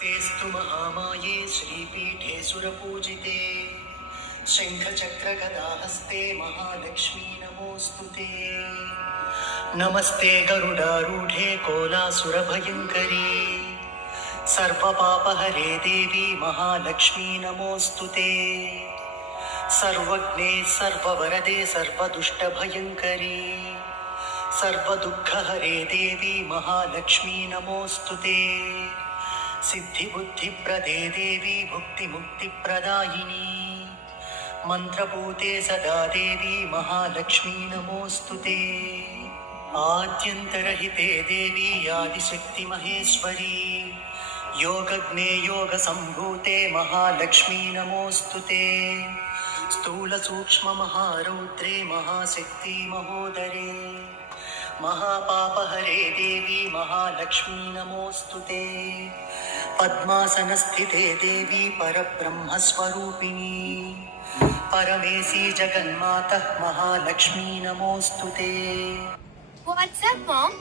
तेस्तु महामाये श्रीपीठे सुरपूजिते शङ्खचक्रगदाहस्ते महालक्ष्मी नमोऽस्तुते। नमस्ते गरुडारूढे कोलासुरभयङ्करी सर्वपापहरे देवी महालक्ष्मी नमोऽस्तुते। सर्वज्ञे सर्ववरदे सर्वदुष्टभयङ्करी सर्वदुःखहरे देवी महालक्ष्मी नमोऽस्तुते। सिद्धिबुद्धिप्रदे देवी भुक्तिमुक्तिप्रदायिनी मन्त्रपूते सदा देवी महालक्ष्मी नमोऽस्तुते। आद्यन्तरहिते देवी आदिशक्तिमहेश्वरी योगज्ञे योगसम्भूते महालक्ष्मी नमोऽस्तुते। स्थूलसूक्ष्ममहारौद्रे महाशक्ति महोदरे महापापहरे देवी महालक्ष्मी नमोऽस्तुते। पद्मासनस्थिते देवी परब्रह्मस्वरूपिणी परमेशी जगन्मातः महालक्ष्मी नमोऽस्तुते। What's up, Mom?